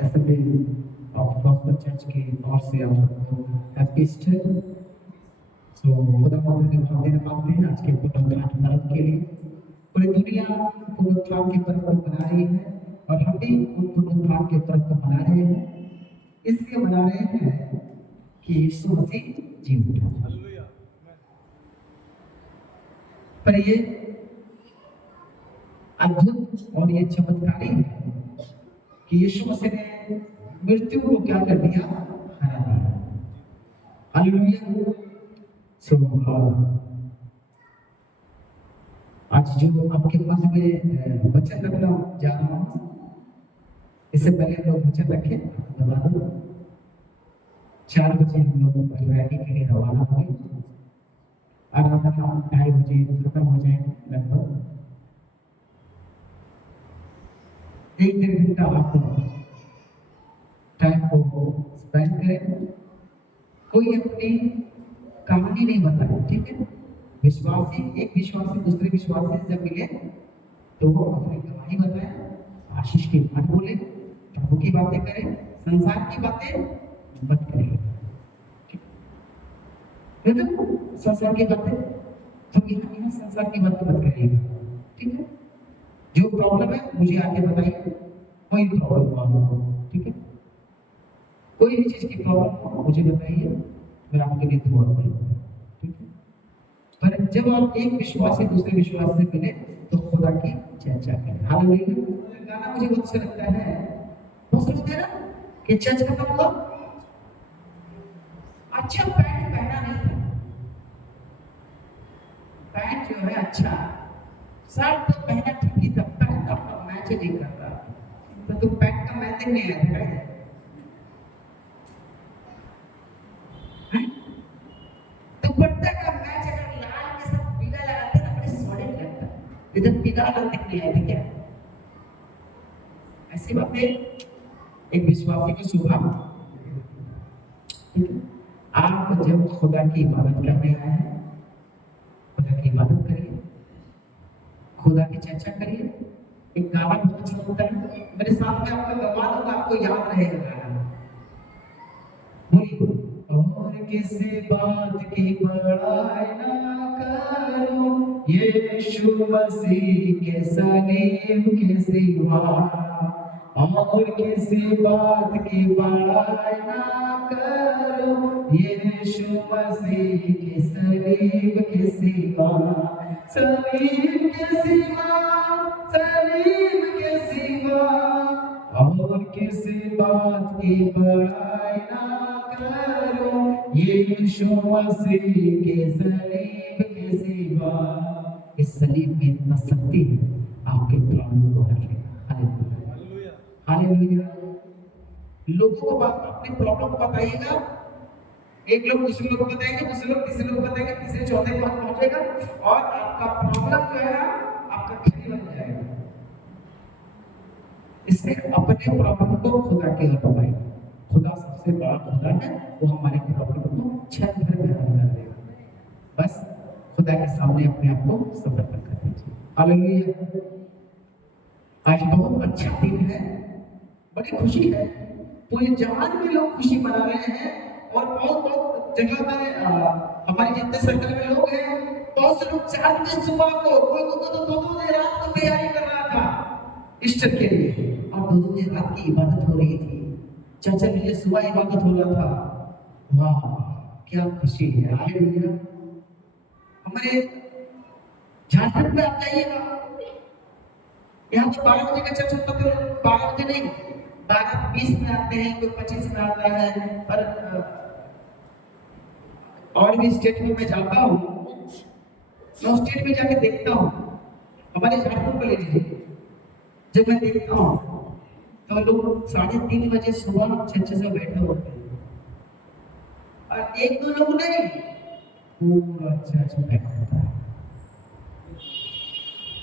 SMB of gospel church की ओर से आप सबको हैप्पी ईस्टर। सो खुदा को धन्यवाद देना चाहते हैं आज के पुनरुत्थान पर्व के लिए। पूरी दुनिया पुनरुत्थान के पर्व को मना रही है और हम भी उन पुनरुत्थान के पर्व को मना रहे हैं। इसलिए मना रहे हैं कि यीशु मसीह जी उठा। पर ये अद्भुत और ये चमत्कारी है कि यीशु मसीह ने मृत्यु को क्या कर दिया, हरा दिया। हालेलुया। सो आज जो आपके मन में वचन रखना जा रहा हूं, इससे पहले हम लोग वचन रखें, बता दो 4 बजे हम लोग रैली के लिए रवाना होंगे। आराधना 2:30 बजे खत्म हो जाएगी लगभग। 1-1.5 घंटा आप टाइम को स्पेंड करें। कोई अपनी कहानी नहीं बताए, ठीक है। एक विश्वासी दूसरे विश्वासी से जब मिले तो वो अपनी कहानी बताए, आशीष की बात बोले, प्रभु की बातें करें, संसार की बातें मत करें। तो संसार की बातें तो यहाँ संसार की बातें मत करिएगा, ठीक है। जो प्रॉब्लम है मुझे आके बताइए, कोई प्रॉब्लम हो, ठीक है। कोई भी चीज की प्रॉब्लम हो मुझे बताइए, मैं आपके लिए दुआ करूंगा, ठीक है। पर जब आप एक विश्वासी दूसरे विश्वासी से मिले तो खुदा की चर्चा करें। हालेलुया। गाना मुझे बहुत अच्छा लगता है, वो सुनते ना कि चर्च खत्म हुआ, अच्छा पैंट पहना नहीं था, पैंट जो है अच्छा, शर्ट तो पहना ठीक ही था, पैंट आपका मैच नहीं करता, तो तुम पैंट का मैचिंग नहीं आया दुपट्टा का मैच अगर लाल के साथ पीला लगाते ना बड़े सॉलिड लगता है, इधर पीला रंग दिखने आए थे क्या? ऐसी बातें एक विश्वासी को शोभा। आप जब खुदा की इबादत करने आए हैं, खुदा की इबादत करिए, खुदा की चर्चा करिए। एक गाना बहुत अच्छा होता है, मेरे साथ में आपका गवा दूंगा, आपको याद रहेगा गाना। बोलिए। और किसी बात की बड़ाई ना करूं, यीशु मसीह के सलीब के सिवा, और किसी बात की बड़ाई ना करूं, यीशु मसीह के सलीब के सिवा, सलीब के सिवा, सलीब के सिवा, और किसी बात की बड़ाई ना करो, यीशु मसीह के सलीब के सिवा। इस सलीब में इतना शक्ति है, आपके प्रॉब्लम को हल लेगा। Hallelujah, hallelujah. लोगों को अपने प्रॉब्लम को बताइएगा, एक लोग दूसरे लोग को बताएंगे, दूसरे लोग तीसरे लोग को बताएंगे, तीसरे चौथे के पास पहुंचेगा और आपका प्रॉब्लम जो है ना आपका खड़ी बन जाएगा। इसलिए अपने प्रॉब्लम को खुदा के हाथ बताइए। खुदा सबसे बड़ा खुदा है, वो हमारे प्रॉब्लम को क्षण भर में हल कर देगा। बस खुदा के सामने अपने आप को समर्पण कर दीजिए। हालेलुया। आज बहुत अच्छा दिन है, बड़ी खुशी है, पूरे जहान में लोग खुशी मना रहे हैं और बहुत जगह में हमारे जितने सर्कल में लोग हैं, बहुत से लोग 4 बजे सुबह को, कोई तो 2 बजे रात को तैयारी कर रहा था ईस्टर के लिए, और 2 बजे रात की इबादत हो रही थी। चाचा मुझे सुबह इबादत हो रहा था, वाह क्या खुशी है। हालेलुया। हमारे झारखंड में आप जाइएगा, यहाँ तो 12 बजे का चर्च होता है, 12 बजे नहीं 12:20 में आते हैं, कोई 25 में आता है। पर और भी स्टेट में मैं जाता हूँ, मैं स्टेट में जाके देखता हूँ, हमारे झारखंड को ले लीजिए, जब मैं देखता हूँ तो लोग 3:30 बजे सुबह चर्च से बैठे होते हैं, और 1-2 लोग नहीं, पूरा चर्च बैठा होता है।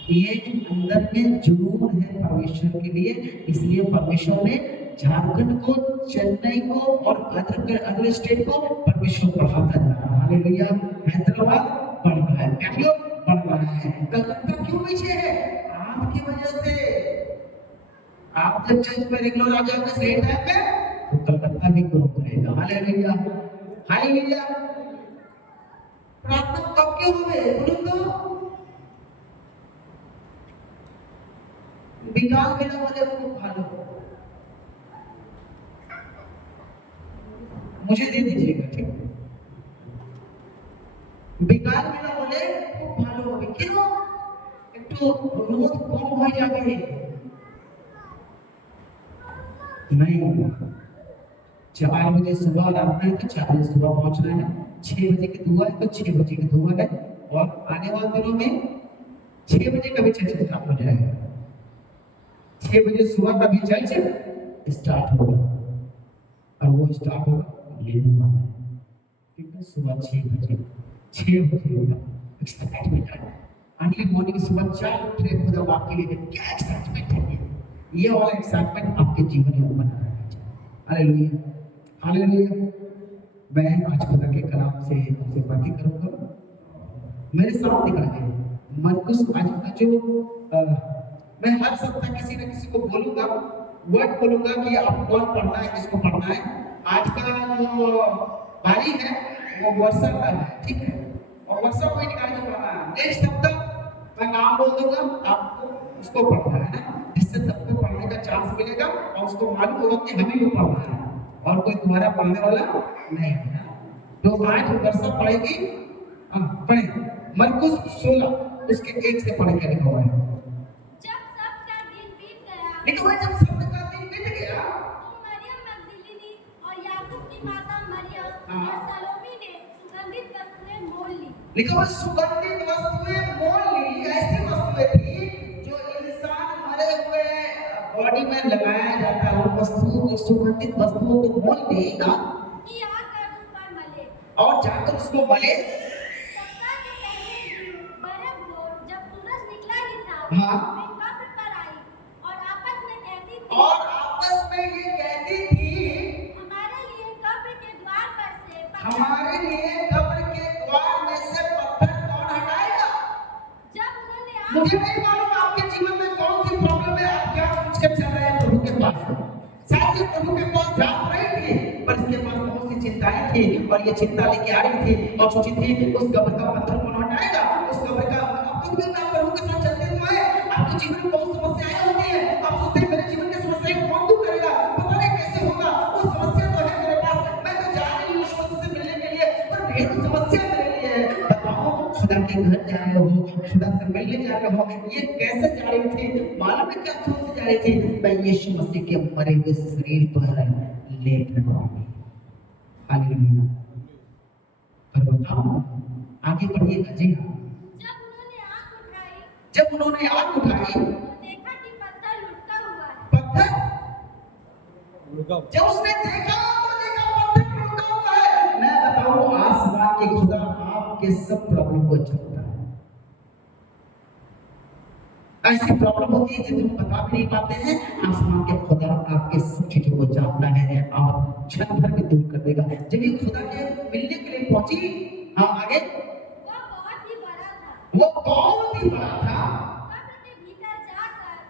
ये अंदर में जुनून है परमेश्वर के लिए, इसलिए परमेश्वर ने झारखंड को, चेन्नई को और अदर स्टेट को परमेश्वर बढ़ाता जा रहा है। हालेलुया। हैदराबाद बढ़ रहा है, बैंगलोर बढ़ रहा है, कलकत्ता क्यों पीछे है? आपकी वजह से। आप जब चर्च में रेगुलर आ जाओगे सही टाइम पे तो कलकत्ता भी ग्रो करेगा। Hallelujah, hallelujah. प्रार्थना कब क्यों हुए बोलो तो? বিকাল বেলা হলে খুব ভালো। मुझे दे दीजिएगा, ठीक है? বিকাল বেলা হলে খুব ভালো হবে। কেন? একটু রোদ কম হয়ে যাবে। नहीं, 4 बजे सुबह लगना है तो 4 बजे सुबह पहुंचना है। 6 बजे की दुआ है तो 6 बजे की दुआ है। और आने वाले दिनों में 6 बजे का भी चर्च स्टार्ट हो जाएगा। 6 बजे सुबह का भी चर्च स्टार्ट होगा और वो स्टार्ट होगा लेने वाला है, क्योंकि सुबह 6 बजे होगा। एक्साइटमेंट है। अर्ली मॉर्निंग सुबह 4 बजे खुदा आपके लिए क्या एक्साइटमेंट है ये वाला एक्साइटमेंट आपके जीवन में बना रहना चाहिए। Hallelujah, hallelujah. मैं आज खुदा के कलाम से आपसे बातें करूंगा। मेरे साथ निकल गए मरकुस आज का जो मैं हर सप्ताह किसी न किसी को बोलूंगा, वर्ड बोलूंगा कि आप कौन पढ़ना है, किसको पढ़ना है। आज का जो बारी है वो वर्षा का है, ठीक है? और वर्षा को निकाल के पढ़ना है। नेक्स्ट सप्ताह मैं नाम बोल दूंगा, आपको उसको पढ़ना है ना, जिससे सबको पढ़ने का चांस मिलेगा और उसको मालूम होगा कि हमें भी पढ़ना है और कोई दोबारा पढ़ने वाला नहीं है। तो आज वर्षा पढ़ेगी। पढ़े मरकुस 16 उसके 1 से पढ़ के लिखा हुआ है। जब सबका दिन बीत गया, लिखा हुआ है जब सबका दिन बीत गया तो मरियम मगदलीनी और याकूब की माता मरियम और सलोमी ने सुगंधित वस्तुएं मोल ली। लिखा हुआ सुगंधित वस्तुएं मोल ली। ऐसी वस्तुएं थी जो इंसान मरे हुए बॉडी में लगाया जाता है। वो वस्तुओं को, सुगंधित वस्तुओं को मोल लेगा कि आकर उस पर मले और जाकर उसको मले। सप्ताह के पहले दिन बरफ भोर जब सूरज निकला ही था, हाँ। वे कब्र पर आई और आपस में कहती थी, ये कहती थी हमारे लिए कब्र के द्वार पर से हमारे लिए कब्र के द्वार में से पत्थर कौन हटाएगा? जब उन्होंने मुझे नहीं मालूम आपके जीवन में कौन सी प्रॉब्लम है, आप क्या सोच कर चल रहे हैं प्रभु के पास। शायद ये प्रभु के पास जा रही थी पर इसके पास बहुत सी चिंताएं थी और ये चिंता लेके आ रही थी और सोची थी उस कब्र का पत्थर कौन हटाएगा, उस कब्र का। आप भी प्रभु के साथ चलते हुए आपके जीवन में बहुत समस्याएं होती है। आप सोचते हैं मेरे जीवन की समस्याएं कौन दूर करेगा, पता नहीं कैसे होगा। वो समस्या तो है मेरे पास, मैं तो जा रही हूँ ईश्वर से मिलने के लिए, पर ढेर समस्या मेरे लिए है। बताओ खुदा के घर जा रहे हो, खुदा से मिलने जा रहे हो, ये कैसे जा रही थी? मालूम है क्या सोच से जा रही थी? मैं यीशु मसीह के मरे हुए शरीर पर लेट रहूंगी। हालेलुया। और बताओ आगे बढ़िएगा जी। जब उन्होंने आंख उठाई तो देखा कि पत्थर लुढ़का हुआ है। पत्थर जब उसने देखा तो देखा पत्थर लुढ़का हुआ है। मैं बताऊं आसमान के खुदा आपके सब प्रॉब्लम को जानता है। ऐसी प्रॉब्लम होती है जिसे हम बता भी नहीं पाते हैं, आसमान के खुदा आपके सब चीजों को जानता है और क्षण भर में दूर कर देगा। जब ये खुदा के मिलने के लिए पहुंची, हाँ आगे, वो बहुत ही बड़ा था। वो बहुत ही बड़ा था।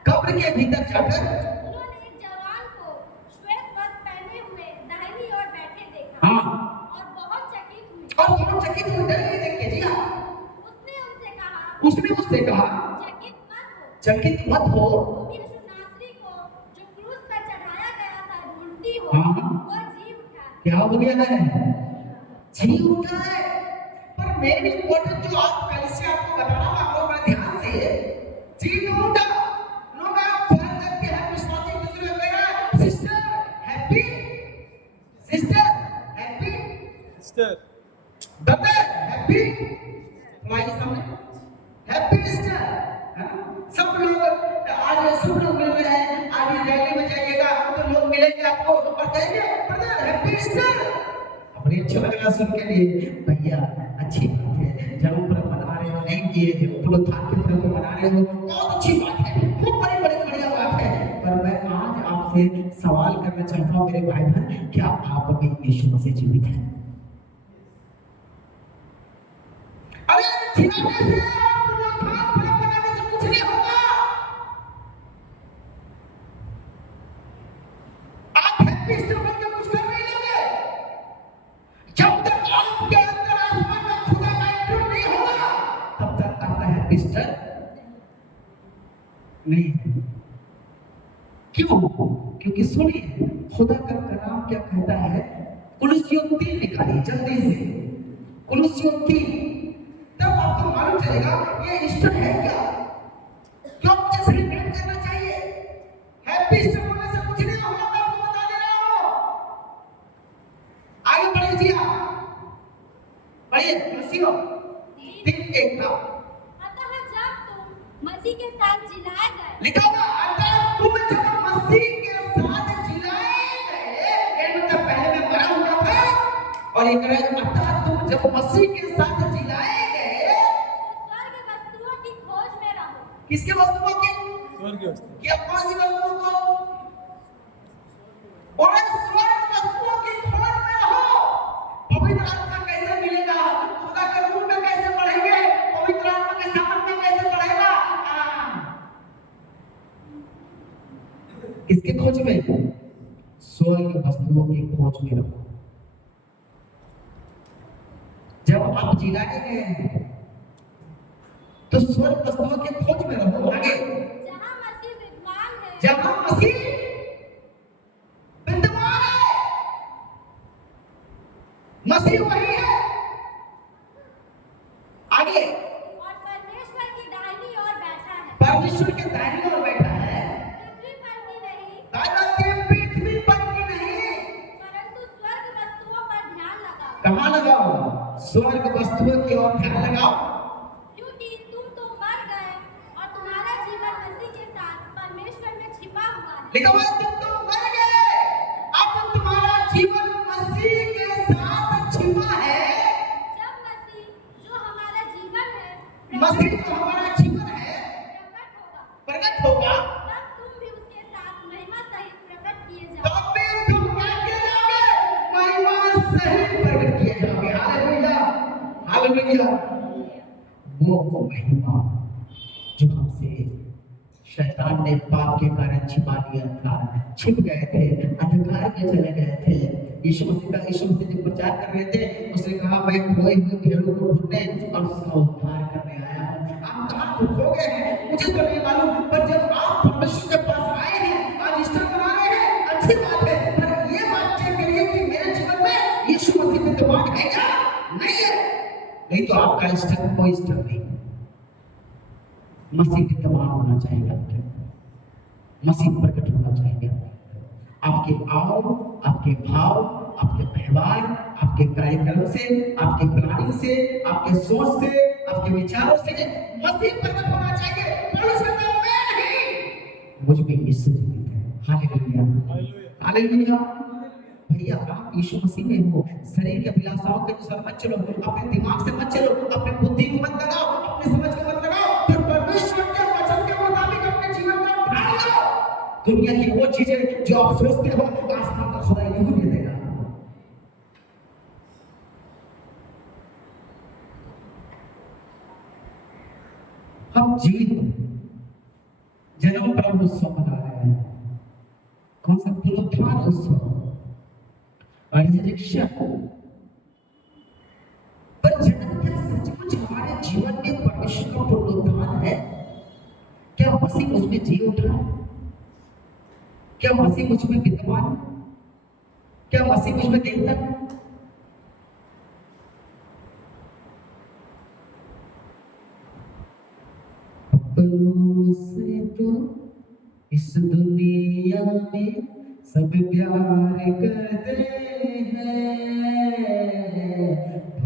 कब्र के भीतर जाकर उन्होंने एक जवान को श्वेत वस्त्र पहने हुए दाहिनी ओर बैठे देखा। हाँ। और बहुत चकित हुई। और बहुत चकित हुई, डर गई देख के जी। हाँ। उसने उससे कहा चकित मत हो। तुम यीशु नासरी को जो क्रूस पर चढ़ाया गया था ढूंढती हो। हाँ। वो जी उठा। क्या हो गया है? जी उठा है। पर मेरे इम्पोर्टेंट जो आप कल से आपको बताना मांगो मैं ध्यान से, जी तो उठा। लोग आप फर्क करके हर विश्वासी दूसरे को कह रहा है sister happy, sister happy, sister brother happy, हमारे सामने हैप्पी सिस्टर। सब लोग आज सब लोग मिल रहे हैं, आज रैली में जाइएगा तो लोग मिलेंगे आपको और कहेंगे ब्रदर हैप्पी सिस्टर। अपने अच्छा लगा सुन के लिए भैया अच्छी बात है, जब ऊपर मना रहे हो नहीं किए पुलोत्थान के ऊपर मना रहे हो बहुत अच्छी बात है, खूब बड़ी बड़ी बढ़िया बात है। पर मैं आज आपसे सवाल करना चाहता हूँ मेरे भाई बहन, क्या आप अभी यीशु मसीह जीवित हैं? अरे जिंदगी से पुलोत्थान बनाने से कुछ नहीं होगा। हैप्पी स्टर बनकर कुछ कर नहीं लोगे। जब तक आपके अंदर आसमान में खुदा का एंटर नहीं होगा तब तक आपका हैप्पी स्टर नहीं है। क्यों? क्योंकि सुनिए खुदा का कलाम क्या कहता है। कुलुस्सियों 3 निकालिए जल्दी से, कुलुस्सियों 3, तब आपको मालूम चलेगा ये ईस्टर है क्या, क्यों मुझे सेलिब्रेट करना चाहिए। हैप्पी ईस्टर बोलने से कुछ नहीं होगा, मैं आपको बता दे रहा हूं। आगे बढ़िए जी, आप पढ़िए कुलुस्सियों 3:1 का। अतः जब तुम मसीह के साथ जिलाए गए, लिखा हुआ अतः तुम जब मसीह के साथ जिलाए गए, मतलब पहले मैं मरा हुआ था और ये कह रहा है अतः तुम जब मसीह के साथ जिलाए गए तो स्वर्ग वस्तुओं की खोज में रहो। किसके वस्तुओं की? स्वर्ग की वस्तु। क्या कौन सी वस्तुओं को? और स्वर्ग वस्तुओं की खोज में रहो। पवित्र आत्मा कैसे मिलेगा? खुदा के रूप में कैसे बढ़ेंगे? पवित्र आत्मा के सामर्थ्य में कैसे बढ़ेगा? किसके खोज में? स्वर्ग वस्तुओं की खोज में रहो। जब आप जिलाए गए हैं तो स्वर्ग वस्तुओं की खोज में रहो। आगे जहाँ मसीह विद्वान है, जहां मसीह विद्यमान है, मसीह वही है। आगे और परमेश्वर की दाहिनी ओर बैठा है। परमेश्वर के दाहिनी ओर बैठा है, पृथ्वी पर भी नहीं, दादा के पृथ्वी पर भी नहीं। परंतु स्वर्ग वस्तुओं पर ध्यान लगाओ। कहां लगाओ? स्वर्ग वस्तुओं की ओर ध्यान लगाओ। क्योंकि तुम तो मर गए और तुम्हारा जीवन मसीह के साथ परमेश्वर में छिपा हुआ है। लिखा हुआ है तुम तो मर गए, अब तुम्हारा जीवन मसीह के साथ छिपा है। जब मसीह जो हमारा जीवन है मसीह जो हमारा जीवन है प्रकट होगा, प्रकट होगा, तब तुम भी उसके साथ महिमा सहित प्रकट किए जाओ। तब भी तुम क्या किए जाओगे? महिमा सहित प्रकट किए जाओगे। Hallelujah, hallelujah. वो महिमा जो हमसे शैतान ने पाप के कारण छिपा लिया था, छिप गए थे, अंधकार में चले गए थे। यीशु मसीह जब प्रचार कर रहे थे उसने कहा मैं खोए हुए भेड़ों को ढूंढने और उसका उद्धार करने आया हूं। आप कहां खो गए हैं मुझे तो नहीं मालूम, पर जब आप परमेश्वर के पास आए हैं, आज ईस्टर मना रहे हैं, अच्छी बात है, पर ये बात चेक करिए कि मेरे जीवन में यीशु मसीह विद्यमान है क्या? नहीं है। नहीं तो आपका ईस्टर कोई ईस्टर नहीं। मसीह विद्यमान होना चाहिए, आपके मसीह प्रकट होना चाहिए। आपके आओ, आपके भाव, आपके व्यवहार, आपके कार्यक्रम से, आपके प्लानिंग से, आपके सोच से, आपके विचारों से मसीह प्रकट होना चाहिए। पौलुस कहता है मैं नहीं, मुझ में यीशु जीवित है। Hallelujah, hallelujah. भैया आप यीशु मसीह में हो, शरीर के अभिलाषाओं के अनुसार मत चलो, अपने दिमाग से मत चलो, अपने बुद्धि को मत लगाओ, अपने समझ को मत लगाओ, पर परमेश्वर के वचन के मुताबिक अपने जीवन को ढाल लो। दुनिया की वो चीजें जो आप सोचते हो आसमान का खुदा यूं दे देगा। हम जीवित जन्म प्रभु उत्सव मना रहे हैं। कौन सा? पुनरुत्थान उत्सव, रिजरेक्शन। पर जन्म क्या सचमुच हमारे जीवन में परमेश्वर का पुनरुत्थान है? क्या मसीह मुझ में जी उठा है? क्या मसीह मुझ में विद्यमान है? क्या मसीह मुझ में देखता है? अपनों से तो इस दुनिया में सब प्यार करते हैं,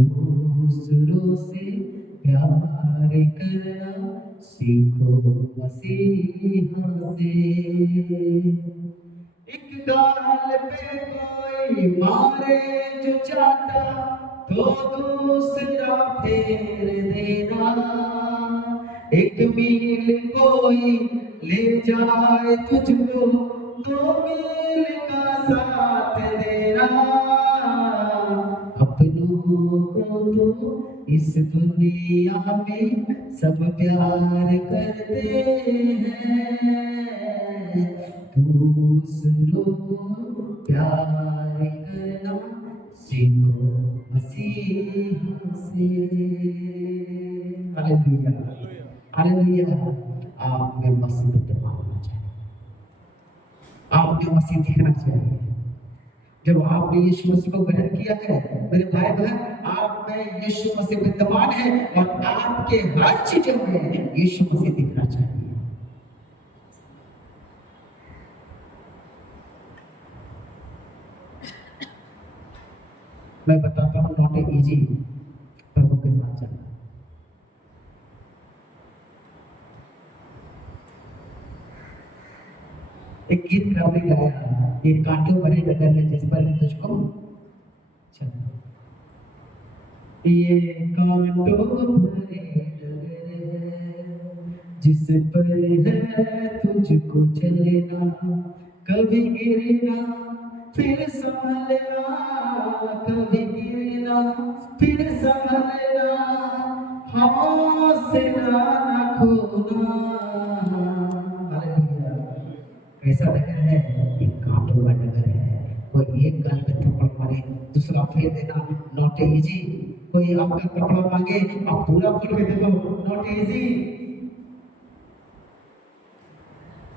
दूसरों से प्यार करना सीखो मसीहा से। एक गाल पे कोई मारे जो चाहता तो दूसरा फेर देना, एक मील कोई ले जाए तुझको तो मील का साथ देना। अपनों को तो इस दुनिया में सब प्यार करते हैं, दूसरों को प्यार करना सीखो मसीहा से। Hallelujah, hallelujah. आप में मसीह विद्यमान होना चाहिए, आप में मसीह दिखना चाहिए। जब आपने यीशु मसीह को ग्रहण किया है मेरे भाई बहन, आप में यीशु मसीह विद्यमान है और आपके हर चीजों में यीशु मसीह दिखना चाहिए। मैं बताता हूँ, नॉट ए इजी प्रभु के साथ चलना। एक गीत गाने गाया, ये कांटों भरे डगर है जिस पर मैं तुझको चलना। ये कांटों भरे डगर है जिस पर है तुझको चलना, कभी गिरना फिर संभलना, कभी गिरना फिर संभलना, हौसला न खोना। हालेलुया। कैसा डगर है? एक कांटों का डगर है। कोई एक गाल पे थप्पड़ मारे, दूसरा फेर देना, नॉट इजी। कोई आपका कपड़ा मांगे, आप पूरा खोल के दे दो, नॉट इजी।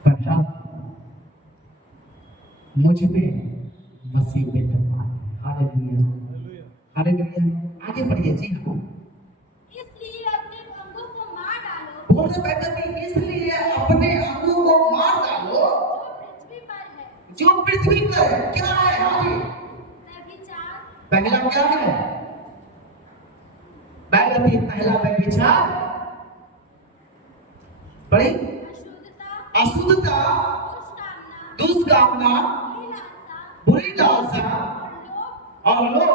पर हाँ, मुझ में मसीह विद्यमान है। Hallelujah, hallelujah. आगे बढ़िए जी। हाँ, इसलिए अपने अंगों को मार डालो बोल रहे बेटा, इसलिए अपने अंगों को मार डालो जो पृथ्वी पर है। जो पृथ्वी पर है। क्या है? हाँ जी, व्यभिचार, पहला क्या है? बैगती पहला व्यभिचार, बड़ी अशुद्धता, अशुद्धता, दुष्कामना, दुष्कामना, बुरी लालसा बुरी लालसा और लोभ, और लोग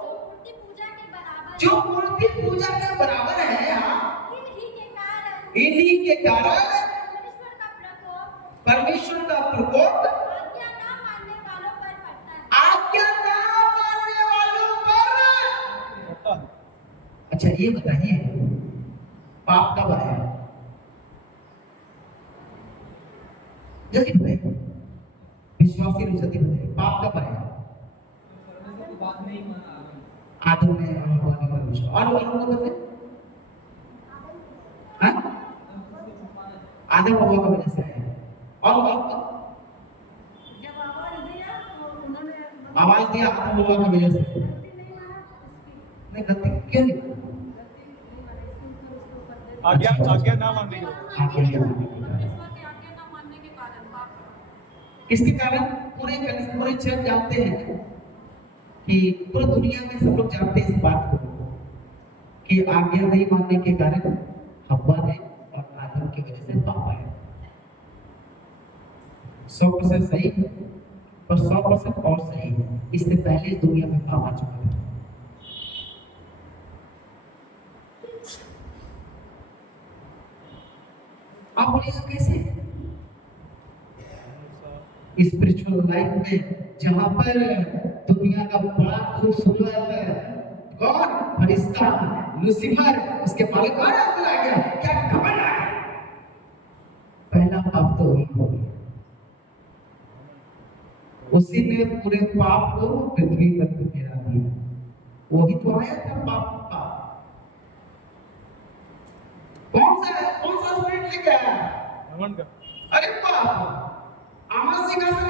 जो मूर्ति पूजा के बराबर जो मूर्ति पूजा के बराबर है। हाँ, इन्हीं के कारण परमेश्वर का प्रकोप आज्ञा ना मानने वालों पर। अच्छा ये बताइए, पाप कब आया? जल्दी बताइए, विश्वासी लोग जल्दी बताइए, पाप कब आया? आदम ने और हवा ने परमेश्वर और वालों को बताइए। हाँ, आदम हवा की वजह से आया। और जब आवाज दिया तो उन्होंने आवाज दिया आदम हवा की वजह से। नहीं, गलती क्यों नहीं? आज्ञा ना मानने के बाद। आज्ञा ना मानने के कारण इसके कारण पूरे जग जानते हैं कि पूरी दुनिया में सब लोग जानते हैं इस बात को कि आज्ञा नहीं मानने के कारण हव्वा ने और आदम की वजह से पाप आया। 100% सही पर 100% और सही है। इससे पहले इस दुनिया में पाप आ चुका है। आप बोलिएगा कैसे? स्पिरिचुअल लाइफ में जहां पर दुनिया का बड़ा खूबसूरत कौन फरिश्ता लूसीफर, उसके मालिक कौन आ गया? क्या घमंड आ गया? पहला पाप तो वही हो गया, उसी ने पूरे पाप को पृथ्वी पर गिरा दिया। वही तो आया था पाप। कौन सा स्पिरिट लेके आया? घमंड का। अरे पाप आमा सिंहासन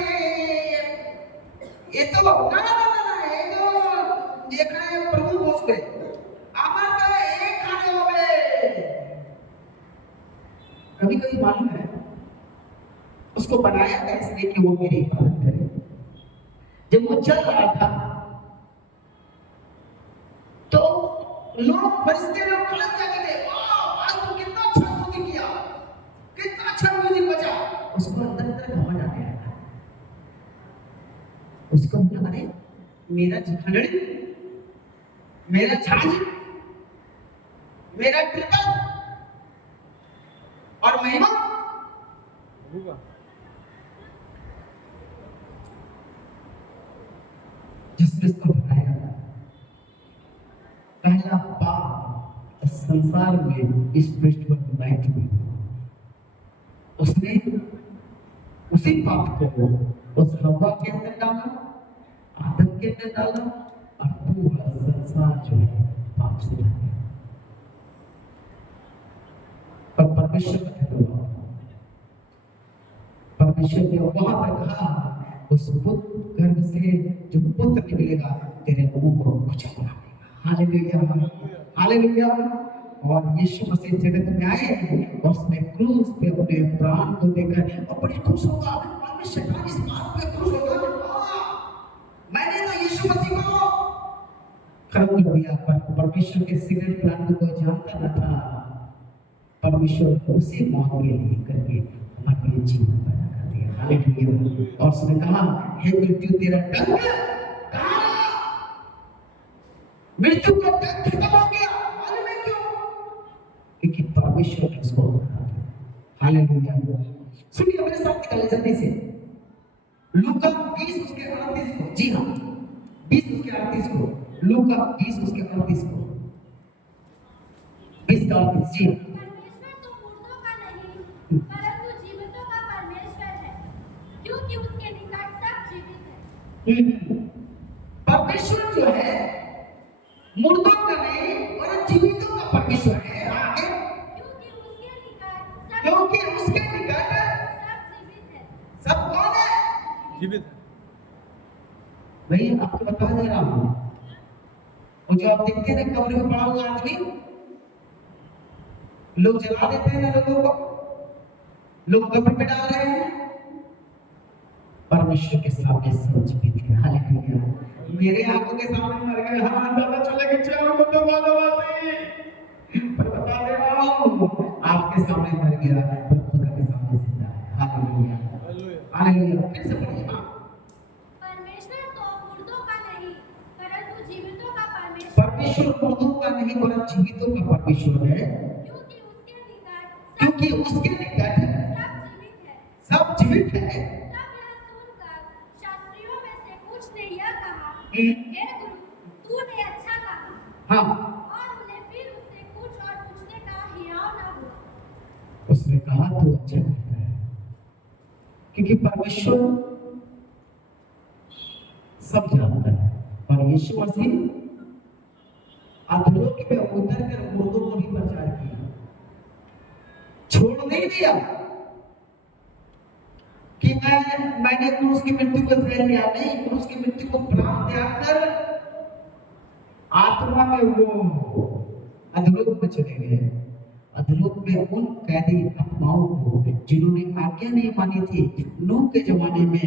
ये तो ना ये जो देखा है प्रभु बोस पे आमा का एक खाने हो गए। कभी मालूम है उसको बनाया था इसलिए कि वो मेरी इबादत करे। जब वो चल रहा था तो लोग फरिश्ते लोग खड़े जाके थे, आज तुम कितना अच्छा स्तुति किया, कितना अच्छा म्यूजिक बजा। उसको अंदर घमंड आ गया। उसको बोला अरे मेरा झंडड़ी, मेरा झांझ, मेरा ट्रिपल और महिमा जिसने इसको बनाया। पहला पाप संसार में इस स्पिरिचुअल लाइफ में उसने उसी पाप को उस हवा के अंदर डाला, आदम के अंदर डाला, और पूरा संसार जो है पाप से भर गया। पर परमेश्वर का हुआ, परमेश्वर ने वहां पर कहा उस पुत्र गर्भ से जो पुत्र निकलेगा तेरे मुंह को कुचल देगा। Hallelujah, hallelujah. और यीशु मसीह जगत में आए और उसने क्रूस पे अपने प्राण को देकर और बड़ी खुश होगा। और शैतान इस बात पे खुश होगा, मैंने तो यीशु मसीह को खत्म कर दिया। पर परमेश्वर के सीक्रेट प्लान को कोई जानता न था। परमेश्वर उसी मौत के लिए करके हमारे लिए जीवन पैदा कर दिया। हालेलुया। और उसने कहा, हे मृत्यु तेरा डंक कहाँ है? मृत्यु का डंक खत्म हो गया। मालूम है क्यों? क्योंकि परमेश्वर ने उसको हरा दिया। हालेलुया। सुनिए मेरे साथ निकाले जल्दी से लूका 20 उसके 38 को। जी हाँ, 20 उसके 38 को। लूका 20 उसके 38 को। 20 का 38। जी परमेश्वर तो मुर्दों का नहीं परंतु जीवितों का परमेश्वर है, क्योंकि उसके निकट सब जीवित है। परमेश्वर जो है मुर्दों का नहीं और जीवितों का परमेश्वर है। आगे क्योंकि उसके निकट सब जीवित है। सब कौन है? जीवित है। भाई आपको बता दे रहा हूं, वो जो आप देखते हैं ना कब्र में पड़ा हुआ आदमी, लोग जला देते हैं ना लोगों को, लोग कब्र में डाल रहे हैं। परमेश्वर के सामने सब जीवित है। हालेलुया। मेरे आंखों के सामने मर गए, हाँ दादा चले गए चारों को तो वासी, पर बता दे रहा हूं आपके सामने मर गया पर खुदा के सामने जिंदा है। Hallelujah, hallelujah. फिर से पढ़िए। परमेश्वर तो मुर्दों का नहीं परंतु जीवितों का परमेश्वर है। परमेश्वर मुर्दों का नहीं पर जीवितों का परमेश्वर है, क्योंकि उसके निकट सब जीवित है। तब यह सुनकर शास्त्रियों में से कुछ ने यह कहा, हे गुरु, तूने अच्छा कहा। हाँ, और उन्हें फिर उससे कुछ और पूछने का हियाव न हुआ। उसने कहा तू अच्छा करता है, क्योंकि परमेश्वर सब जानता है। और यीशु मसीह अधोलोक में उतर कर मुर्दों को भी प्रचार किया, छोड़ नहीं दिया कि मैंने क्रूस की मृत्यु को सह लिया। नहीं, क्रूस की मृत्यु को प्राण त्याग कर आत्मा में वो अधोलोक में चले गए। अधोलोक में उन कैदी आत्माओं को जिन्होंने आज्ञा नहीं मानी थी नूह के जमाने में,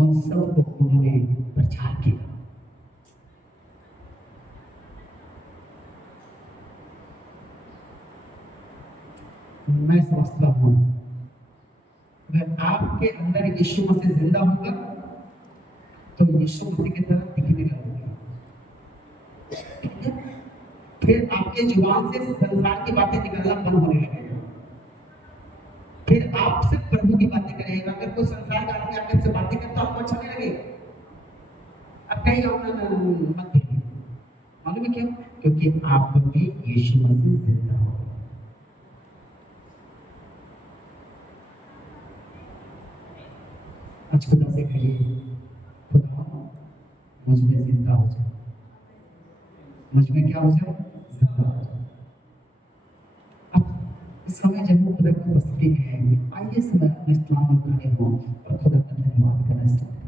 उन सब को उन्होंने प्रचार किया। मैं समझता हूं अगर आपके अंदर यीशु मसीह जिंदा होगा तो यीशु मसीह की तरह दिखने लगोगे। फिर आपके जुबान से संसार की बातें निकलना बंद होने लगेगा। फिर आप सिर्फ प्रभु की बातें करेंगे। अगर कोई संसार का आदमी आपसे बातें करता आपको अच्छा नहीं लगेगा। अब कहीं मत करिए। मालूम है क्यों? क्योंकि आप भी यीशु मसीह जिंदा हो। आज खुदा से कहिए, खुदा मुझ में जिंदा हो जाए। मुझ में क्या हो जाए? जिंदा हो जाए। अब इस समय जब वो खुदा की उपस्थिति में है, आइए समय अपने स्थान में खड़े हों और खुदा का धन्यवाद करना स्टार्ट करें।